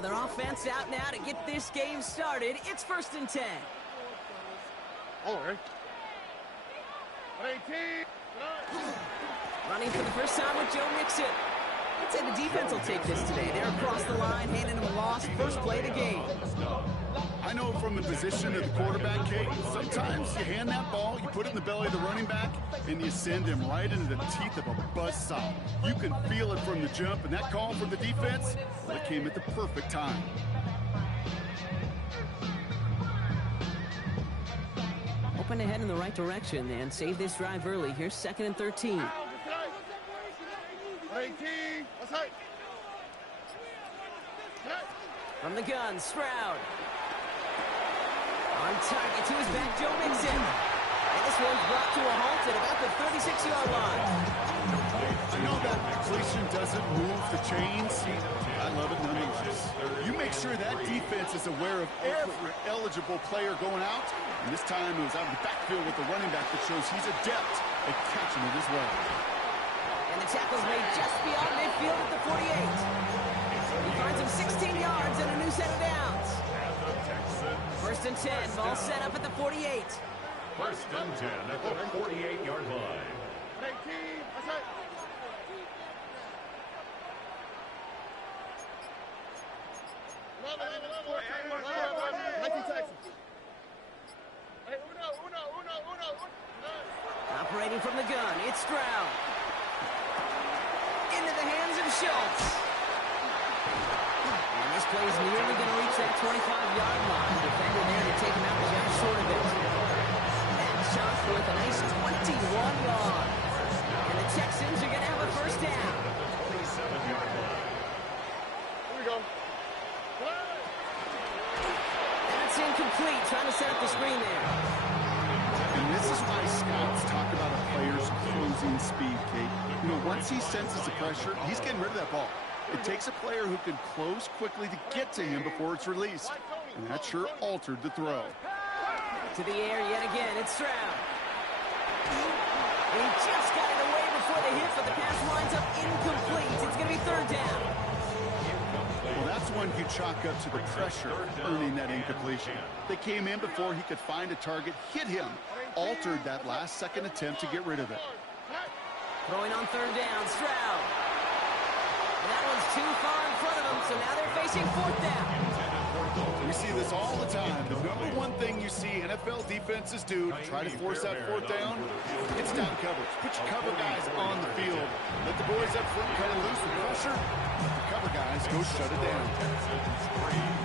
So their offense out now to get this game started. It's 1st and 10. All right. Running for the first time with Joe Mixon. I'd say the defense will take this today. They're across the line, handing him a loss. First play of the game. I know from the position of the quarterback, Kate, sometimes you hand that ball, you put it in the belly of the running back, and you send him right into the teeth of a buzzsaw. You can feel it from the jump, and that call from the defense, well, it came at the perfect time. Hoping to head in the right direction and save this drive early. Here's 2nd and 13. From the gun, Stroud. On target to his back, Joe Mixon. And this one's brought to a halt at about the 36-yard line. I know that completion doesn't move the chains. I love it nonetheless. You make sure that defense is aware of every eligible player going out. And this time it was out of the backfield with the running back that shows he's adept at catching it as well. And the tackle's made just beyond midfield at the 48. He finds him 16 yards and a new set of downs. 1st and 10, ball set up at the 48. 1st and 10 at the 48-yard line. Operating from the gun, it's Stroud. Into the hands of Schultz. And this play is nearly going to reach that 25-yard line. Defender there to take him out just short of it. That's shot with a nice 21 yards. And the Texans are going to have a first down. Here we go. That's incomplete. Trying to set up the screen there. And this is why scouts talk about a player's closing speed, Kate. You know, once he senses the pressure, he's getting rid of that ball. It takes a player who can close quickly to get to him before it's released. And that sure altered the throw. To the air yet again, it's Stroud. And he just got it away before the hit, but the pass winds up incomplete. It's going to be 3rd down. Well, that's one you chalk up to the pressure earning that incompletion. They came in before he could find a target, hit him, altered that last-second attempt to get rid of it. Throwing on 3rd down, Stroud. And that one's too far in front of him, so now they're facing 4th down. We see this all the time. The number one thing you see NFL defenses do to try to force that 4th down, it's down coverage. Put your cover guys on the field. Let the boys up front kind of loose the pressure. The cover guys go shut it down.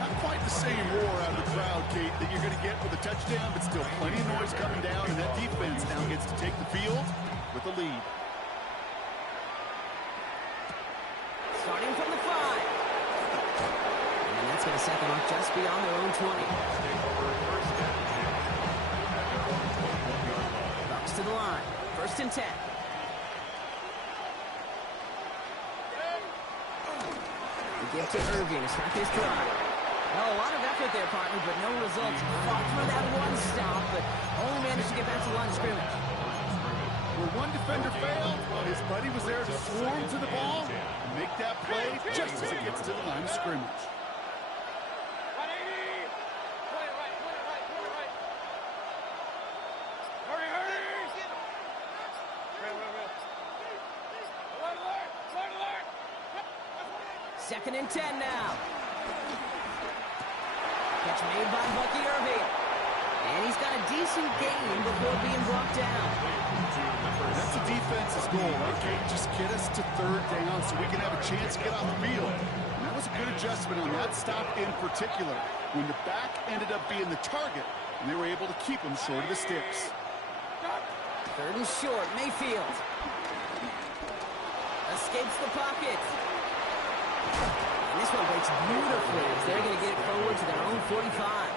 Not quite the same roar out of the crowd, Kate, that you're going to get with a touchdown, but still plenty of noise coming down, and that defense now gets to take the field with a lead. Starting from the 5. And that's going to set them up just beyond their own 20. Bucks to the line. 1st and 10. The give to Irving to start this drive. Well, a lot of effort there, partner, but no results. Fought for that one stop, but only managed to get back to the line of scrimmage. Where one defender failed, his buddy was there to swarm to the ball and make that play just as it gets to the line of scrimmage. Second and 10 now. Catch made by Bucky Irving. And he's got a decent gain before being brought down. That's the defense's goal, okay? Just get us to 3rd down so we can have a chance to get off the field. And that was a good adjustment on that stop in particular, when the back ended up being the target, and they were able to keep him short of the sticks. 3rd and short, Mayfield. Escapes the pocket. And this one breaks beautifully as they're going to get it forward to their own 45.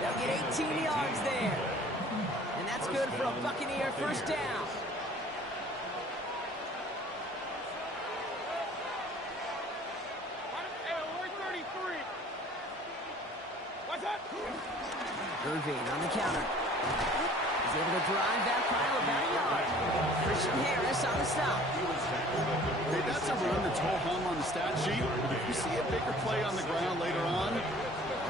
They'll get 18 yards there. And that's good for a Buccaneer first down. Irving on the counter. He's able to drive that pile about a yard. Christian Harris on the stop. Hey, that's a run that's ho-hum on the stat sheet. If you see a bigger play on the ground later on,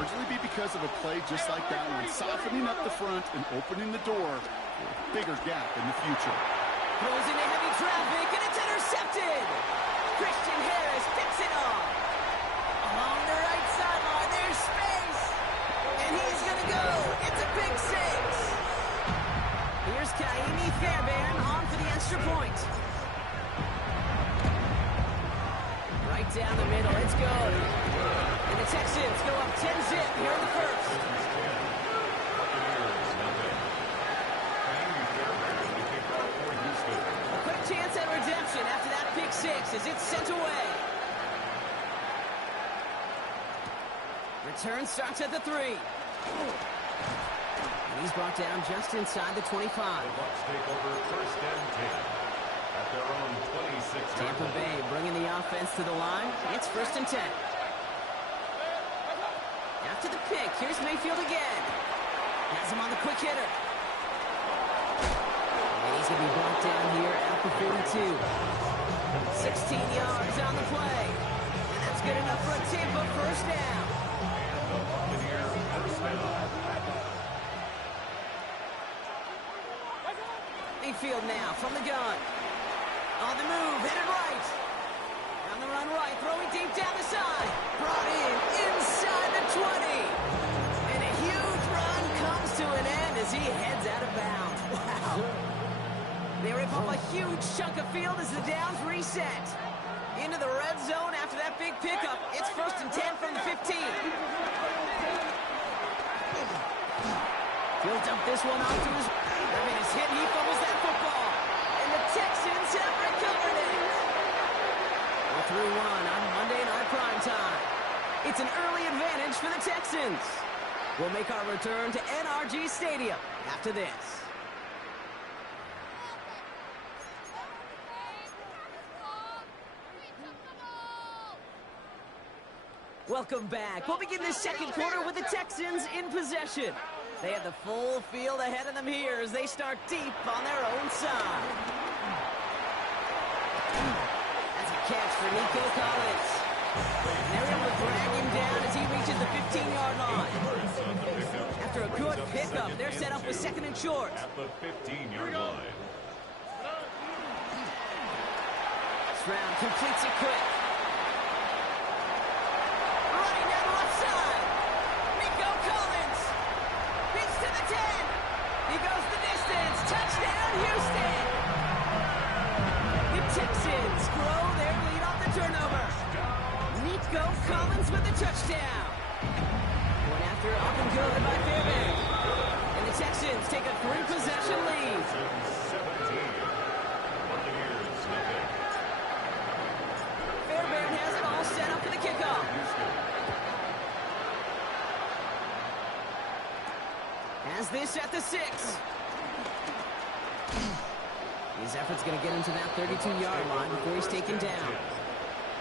largely be because of a play just like that one, softening up the front and opening the door for a bigger gap in the future. Throws into heavy traffic, and it's intercepted. Christian Harris picks it off. Along the right sideline, there's space. And he's going to go. It's a big six. Here's Kaimi Fairbairn on for the extra point. Right down the middle, it's good. And the Texans go up 10-zip here in the first. A quick chance at redemption after that pick six as it's sent away. Return starts at the 3. And he's brought down just inside the 25. The Bucs take over first and 10 at their own 26. Tampa Bay bringing the offense to the line. It's first and 10. After the pick, here's Mayfield again. Has him on the quick hitter. And he's going to be brought down here at the 42. 16 yards on the play. And that's good enough for a Tampa first down. Mayfield now from the gun. On the move, headed right. On the run right, throwing deep down the side. Brought in inside the 20. And a huge run comes to an end as he heads out of bounds. Wow. They rip up a huge chunk of field as the downs reset. Into the red zone after that big pickup. It's first and 10 from the 15. Built up this one onto his... Irvin is hit, he fumbles that football. And the Texans have recovered it. We're through one on Monday Night Primetime. It's an early advantage for the Texans. We'll make our return to NRG Stadium after this. Welcome back. We'll begin the second quarter with the Texans in possession. They have the full field ahead of them here as they start deep on their own side. That's a catch for Nico Collins. And they're able to drag him down as he reaches the 15-yard line. After a good pickup, they're set up with second and short. At the 15-yard line. Stroud completes it quick. Running down the left side. Nico Collins. Pitch to the 10. He goes the distance. Touchdown, Houston. The Texans grow their lead off the turnover. Nico Collins with the touchdown. Going after it, up and good by Fairbairn. And the Texans take a 3-possession lead. 17. Buccaneers, nothing. Fairbairn has it all set up for the kickoff. Has this at the 6. His effort's going to get him to that 32-yard line before he's taken down.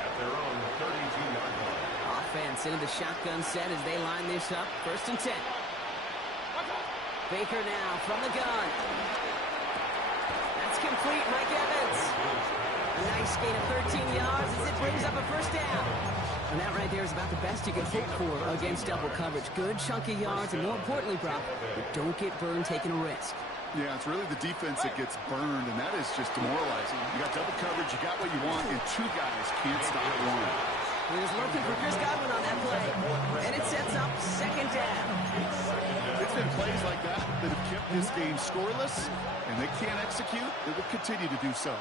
At their own 32-yard line. Offense into the shotgun set as they line this up. First and 10. Baker now from the gun. That's complete, Mike Evans. A nice gain of 13 yards as it brings up a first down. And that right there is about the best you can hope for against double coverage. Good chunky yards, and more importantly, Brock, don't get burned taking a risk. Yeah, it's really the defense that gets burned, and that is just demoralizing. You got double coverage, you got what you want, and two guys can't stop one. He was looking for Chris Godwin on that play, and it sets up second down. It's been plays like that that have kept this game scoreless, and they can't execute. They will continue to do so.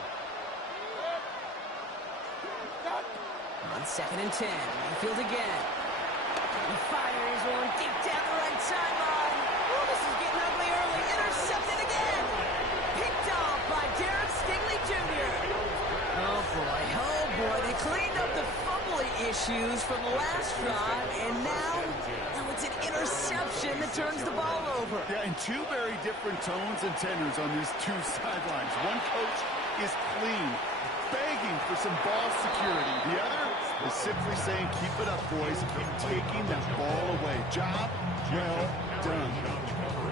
On second and 10, Mayfield again. He fires one deep down the right sideline. Oh, this is getting ugly early. Intercepted again. Picked off by Derek Stingley Jr. Oh, boy. They cleaned up the fumbling issues from the last drive, and now it's an interception that turns the ball over. Yeah, and two very different tones and tenors on these two sidelines. One coach is clean, begging for some ball security. The other is simply saying, keep it up, boys. Keep taking that ball away. Job well done.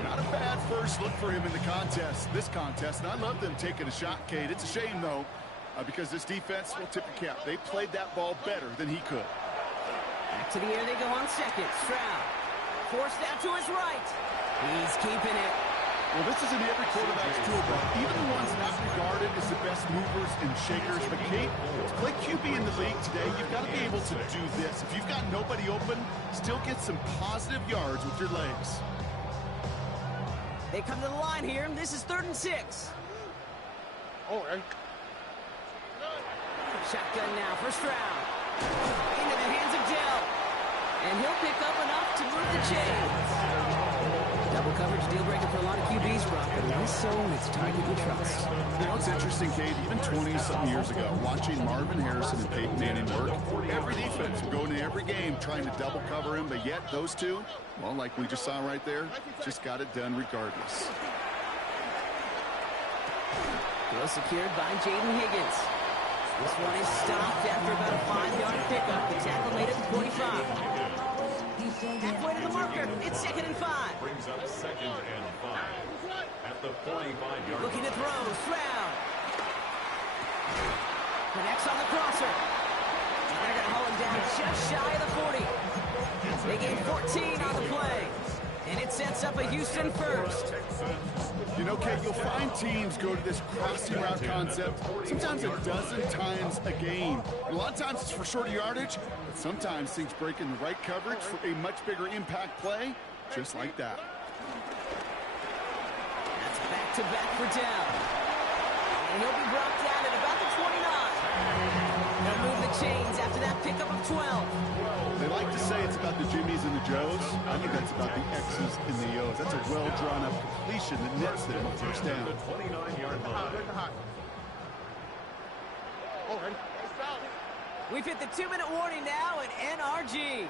Not a bad first look for him in the contest, this contest. And I love them taking a shot, Kate. It's a shame, though. Because this defense will tip your cap. They played that ball better than he could. Back to the air they go on second. Stroud forced out to his right. He's keeping it. Well, this is in every quarterback's toolbox, even the ones not regarded as the best movers and shakers. But, Kate, to play QB in the league today, you've got to be able to do this. If you've got nobody open, still get some positive yards with your legs. They come to the line here, and this is 3rd and 6. All right. Shotgun now for Stroud. Into the hands of Dell. And he'll pick up enough to move the chains. Double coverage deal breaker for a lot of QBs, Brock, but less so when it's target you trust. You know, it's interesting, Kate, even 20-something years ago, watching Marvin Harrison and Peyton Manning work, every defense would go into every game trying to double cover him, but yet those two, well, like we just saw right there, just got it done regardless. Well secured by Jaden Higgins. This one is stopped after about a 5-yard pickup. The tackle made it to 45. Halfway to the marker. It's 2nd and 5. Brings up 2nd and 5 at the 45-yard. Looking to throw. Stroud. Connects on the crosser. And they're going to haul him down just shy of the 40. They gain 14 on the play. And it sets up a Houston first. You know, Kate, you'll find teams go to this crossing route concept sometimes a dozen times a game. And a lot of times it's for shorter yardage, but sometimes things break in the right coverage for a much bigger impact play, just like that. That's back-to-back for Dell. And he'll be brought down at about the 29. They'll move the chains after that pickup of 12. They like to say it's about the Jimmies and the Joes. I think that's about the X's and the O's. That's a well-drawn-up completion that nets them a first down. The 29-yard line. All right. We've hit the 2-minute warning now at NRG.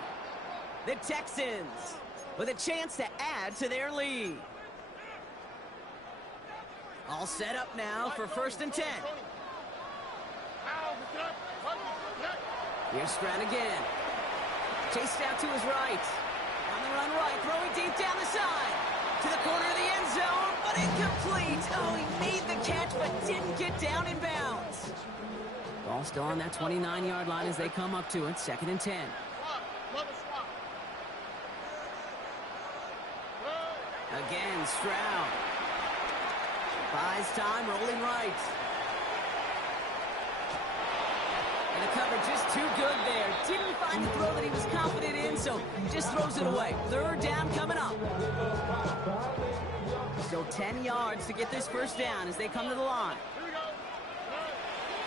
The Texans with a chance to add to their lead. All set up now for 1st and 10. Here's Stroud again. Chased out to his right. On the run right, throwing deep down the side. To the corner of the end zone, but incomplete. Oh, he made the catch, but didn't get down in bounds. Ball still on that 29-yard line as they come up to it. 2nd and 10. Again, Stroud. Buys time, rolling right. And the cover just too good there. Didn't find the throw that he was confident in, so just throws it away. 3rd down coming up. Still 10 yards to get this first down as they come to the line.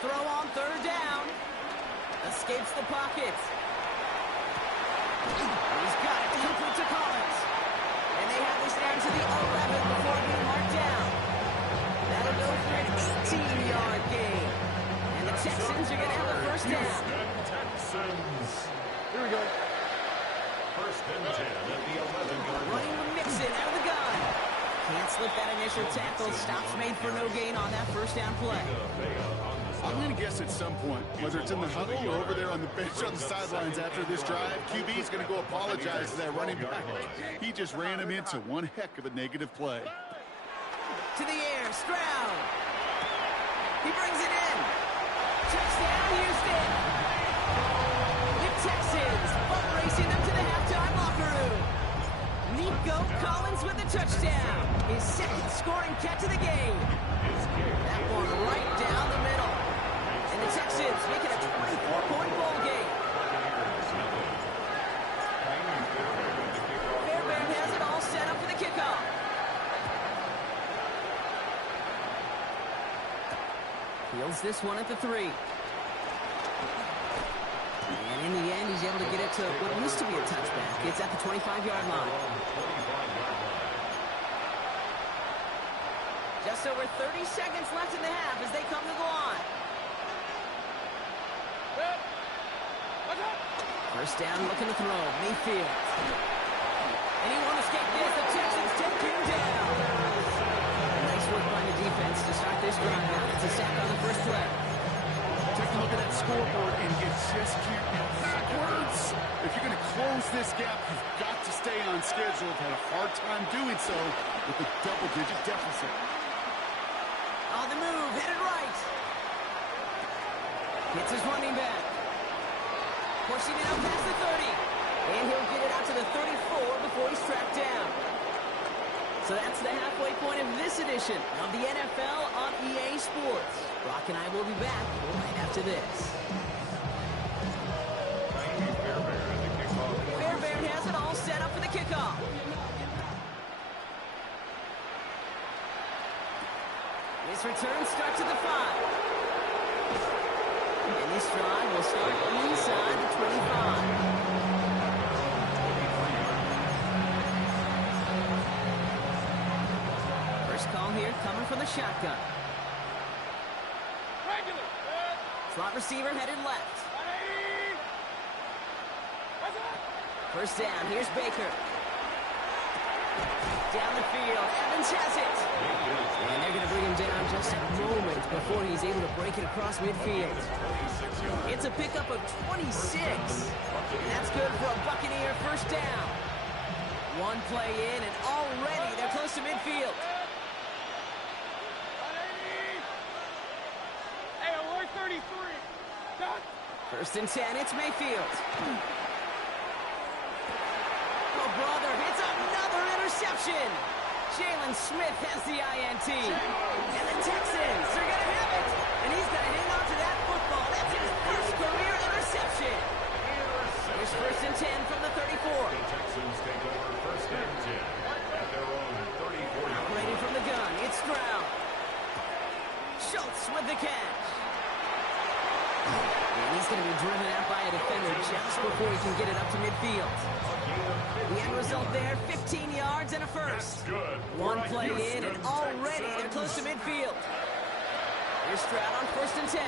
Throw on 3rd down. Escapes the pocket. He's got it. Complete to Collins. And they have this down to the 11 before being marked down. That'll go for an 18-yard gain. And the Texans are going to have a first down. Texans. Here we go. 1st and 10 at the 11-yard line. Running with Mixon out of the gun. Can't slip that initial tackle. Stops made for no gain on that first down play. I'm going to guess at some point, whether it's in the huddle or over there on the bench on the sidelines after this drive, QB is going to go apologize to that running back. He just ran him into one heck of a negative play. To the air, Stroud. He brings it in. Touchdown, Houston. The Texans butt racing them to the halftime locker room. Nico Collins with the touchdown. His 2nd scoring catch of the game. That one right down the middle. And the Texans make it a 24-point ball game. Fairbairn has it all set up for the kickoff. Fields this one at the 3. And in the end, he's able to get it to what used to be a touchback. It's at the 25-yard line. Just over 30 seconds left in the half as they come to the line. First down, looking to throw. Mayfield. And he won't escape this. The Texans take him down. Nice work by the defense to start this drive out. It's a sack on the first play. Take a look at that scoreboard and you just can't get backwards. If you're going to close this gap, you've got to stay on schedule. I've had a hard time doing so with a double-digit deficit. On the move, headed right. Hits his running back. Pushing it up past the 30. And he'll get it out to the 34 before he's tracked down. So that's the halfway point of this edition of the NFL on EA Sports. Brock and I will be back right after this. Fairbairn has it all set up for the kickoff. This return starts at the 5. And this drive will start inside the 25. First call here coming from the shotgun. Slot receiver headed left. First down, here's Baker. Down the field, Evans has it. And they're going to bring him down just a moment before he's able to break it across midfield. It's a pickup of 26. And that's good for a Buccaneer first down. One play in, and already they're close to midfield. First and 10, it's Mayfield. Oh, brother, it's another interception. Jalen Smith has the INT. And the Texans are going to have it. And he's going to hang on to that football. That's his first career interception. Here's first and 10 from the 34. The Texans take over first and 10 at their own 34-yard line. Operating from the gun, it's Stroud. Schultz with the catch. And he's going to be driven out by a defender just before he can get it up to midfield. The end result there, 15 yards and a first. One play in, and already they're close to midfield. Here's Stroud on first and 10.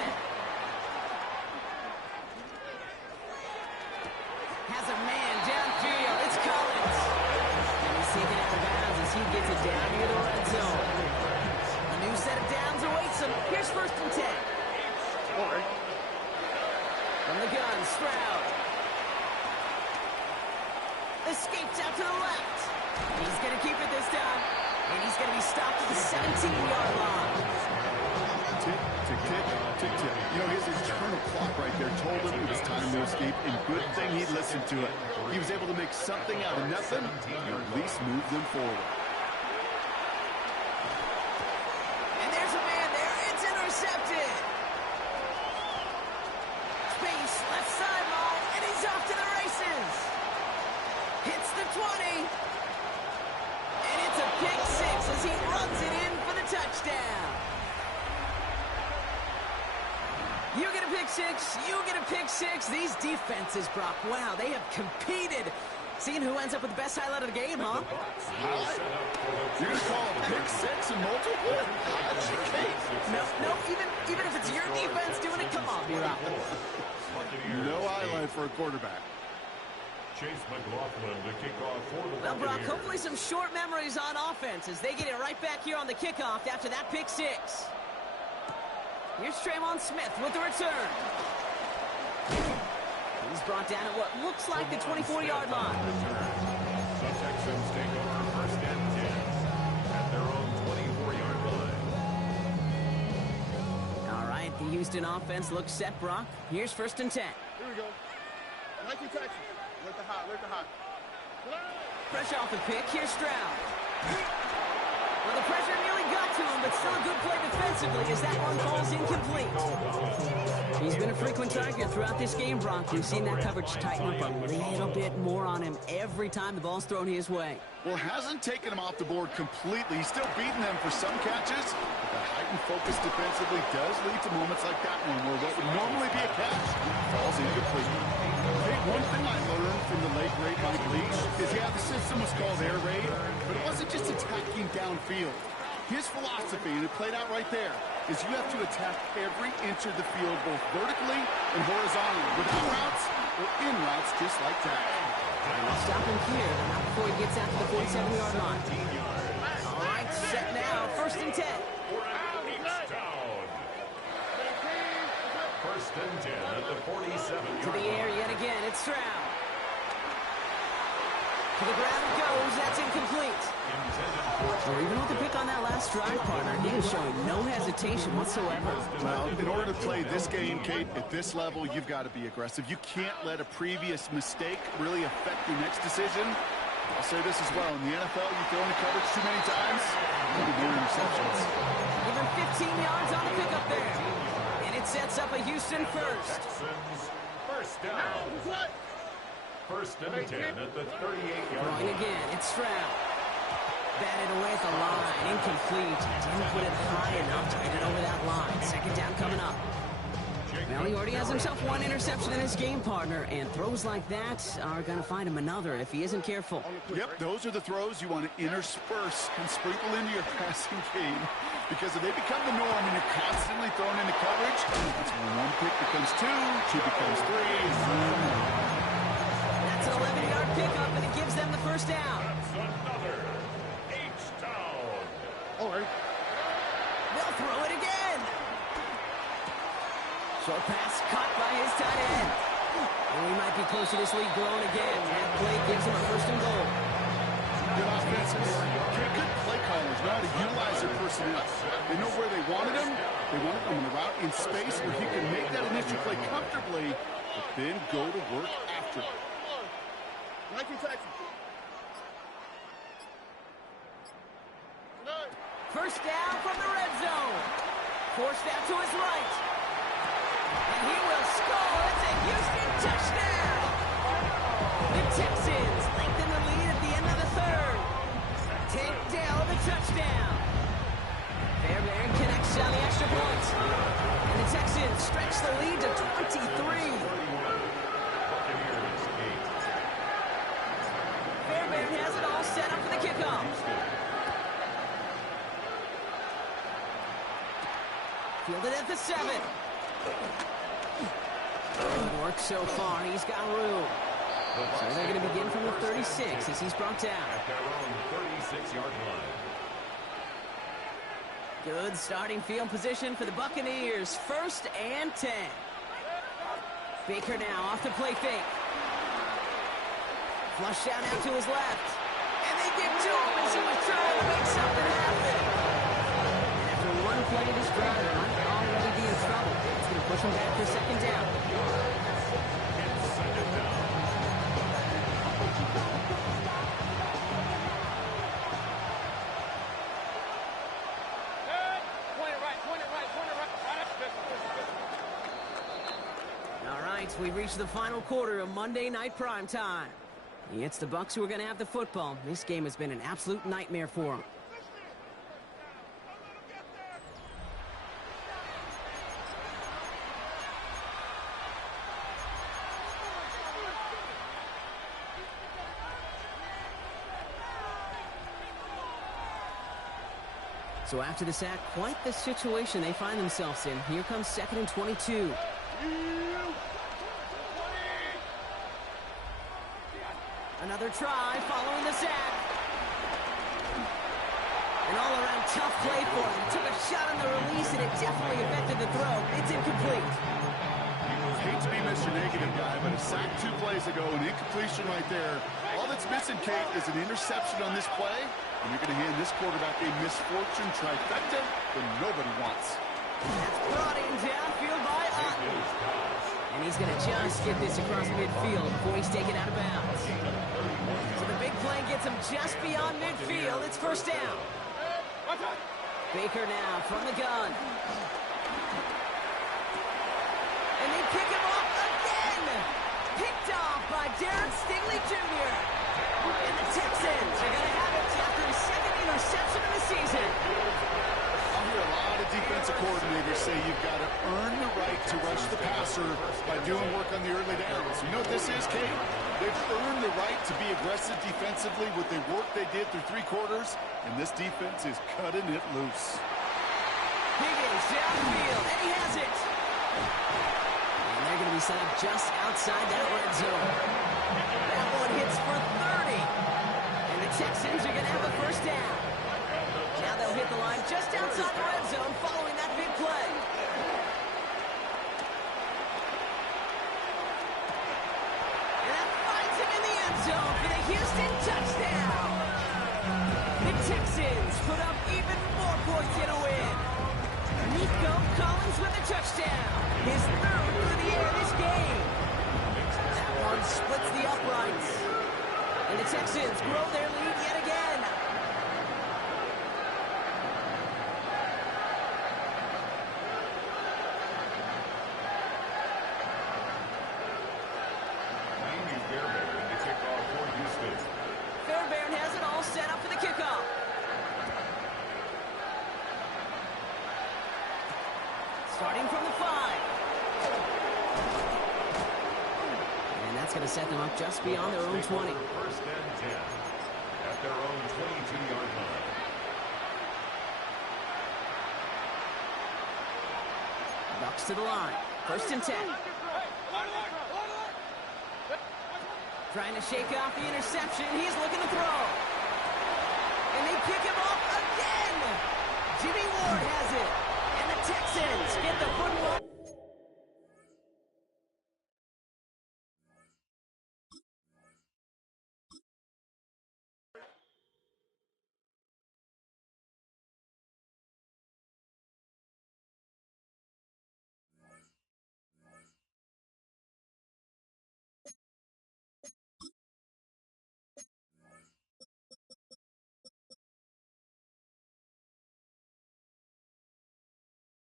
Has a man downfield. It's Collins. And he's taken out of bounds as he gets it down near the red zone. A new set of downs awaits him. Here's first and 10. From the gun, Stroud. Escapes out to the left. He's going to keep it this time. And he's going to be stopped at the 17-yard line. Tick, tick, tick, tick, tick. You know, his internal clock right there told him it was time to escape, and good thing he listened to it. He was able to make something out of nothing, and at least move them forward. And there's a man there. It's intercepted. Space, left sideline, and he's off to the races. Hits the 20. And it's a pick six as he runs it in for the touchdown. You get a pick six, you get a pick six. These defenses, Brock, wow, they have competed. Seeing who ends up with the best highlight of the game, huh? You're going to call it pick six and multiple? That's your case. No, even if it's your defense doing it, come on, B-Rock. No highlight for a quarterback. Chase McLaughlin to kick off for the Well, Brock, Buccaneers. hopefully some short memories on offense as they get it right back here on the kickoff after that pick six. Here's Trayvon Smith with the return. He's brought down at what looks like the 24-yard line. The Texans take over first and 10 at their own 24-yard line. All right, the Houston offense looks set, Brock. Here's first and 10. Here we go. Like you Texans. Let the hot. Fresh off the pick, here's Stroud. Well, the pressure nearly got to him, but still a good play defensively as that one falls incomplete. He's been a frequent target throughout this game, Brock. We've seen that coverage tighten up a little bit more on him every time the ball's thrown his way. Well, hasn't taken him off the board completely. He's still beating them for some catches. But the heightened focus defensively does lead to moments like that one where what would normally be a catch falls incomplete. Hey, one thing I learned from the late great Mike Leach is, yeah, the system was called air raid, but it wasn't just attacking downfield. His philosophy, and it played out right there, is you have to attack every inch of the field, both vertically and horizontally, with out routes or in routes just like that. And they'll stop him here, but not before he gets out to the 47-yard line. All right, set now, first and 10. First and 10 at the 47-yard To the air yet again, it's Stroud. To the ground it goes, that's incomplete. Or even with the pick on that last drive, partner, he was showing no hesitation whatsoever. Well, in order to play this game, Kate, at this level, you've got to be aggressive. You can't let a previous mistake really affect your next decision. I'll say this as well. In the NFL, you throw into coverage too many times, you get more interceptions. Even 15 yards on the pickup there. And it sets up a Houston first. Texans first down. First and 10 at the 38-yard Throwing line. again, it's Stroud. Batted away at the line, incomplete. Didn't put it high enough to get it over that line. Second down coming up. Well, he already has himself one interception in his game, partner, and throws like that are going to find him another if he isn't careful. Yep, those are the throws you want to intersperse and sprinkle into your passing game, because if they become the norm and you're constantly thrown into coverage, that's when one pick becomes two becomes three. That's an 11-yard pickup, and it gives them the first down. That's another H-down. All right. They'll throw it again. Short pass caught by his tight end. And we might be close to this lead growing again. That play gives him a first and goal. Good offenses. Good play callers know how to utilize their personnel. They know where they wanted them. They wanted them in a route in space where he can make that initial play comfortably, but then go to work after it. Texans. First down from the red zone. Forced out to his right. And he will score. It's a Houston touchdown. The Texans lengthen the lead at the end of the third. Take Dell the touchdown. Fairbairn connects on the extra point. And the Texans stretch the lead to 23. Fairbairn has it all set up for the kickoff. Fielded at the 7. Good work so far. He's got room. So they're going to begin from the 36 as he's brought down. At their own 36-yard line. Good starting field position for the Buccaneers. First and 10. Baker now off the play fake. Flush out to his left. And they get to him as he was trying to make something happen. And after one play to this drive, they might already be in trouble. It's going to push him back for second down. Second down. All right, we've reached the final quarter of Monday Night Primetime. It's the Bucs who are going to have the football. This game has been an absolute nightmare for them. So after the sack, quite the situation they find themselves in. Here comes second and 22. Another try following the sack. An all-around tough play for him. Took a shot on the release, and it definitely affected the throw. It's incomplete. Hate to be Mr. Negative guy, but a sack 2 plays ago, an incompletion right there. All that's missing, Kate, is an interception on this play, and you're going to hand this quarterback a misfortune trifecta that nobody wants. That's brought in downfield by Otten. And he's going to just get this across midfield before he's taken out of bounds. So the big play gets him just beyond midfield. It's first down. Baker now from the gun. And they pick him off again. Picked off by Darren Stingley Jr. And the Texans are going to have it after his second interception of the season. I hear a lot of defensive coordinators say you've got to earn the right to rush the passer by doing work on the early downs. You know what this is, Kate? They've earned the right to be aggressive defensively with the work they did through 3 quarters, and this defense is cutting it loose. Higgins downfield, and he has it. And they're going to be set up just outside that red zone. That one hits for 30. And the Texans are going to have the first down. Now they'll hit the line just outside the red zone following that big play. And that finds him in the end zone for the Houston touchdown. The Texans put up even more points in a win. Nico Collins with a touchdown. His third through the air this game. That one splits the uprights. And the Texans grow their lead yet again. Fairbairn has it all set up for the kickoff. Starting from the 5. And that's going to set them up just beyond their own 20. First and 10 at their own 22-yard line. Bucks to the line. First and 10. Trying to shake off the interception. He's looking to throw. And they pick him off again. Jimmy Ward has it. And the Texans get the football.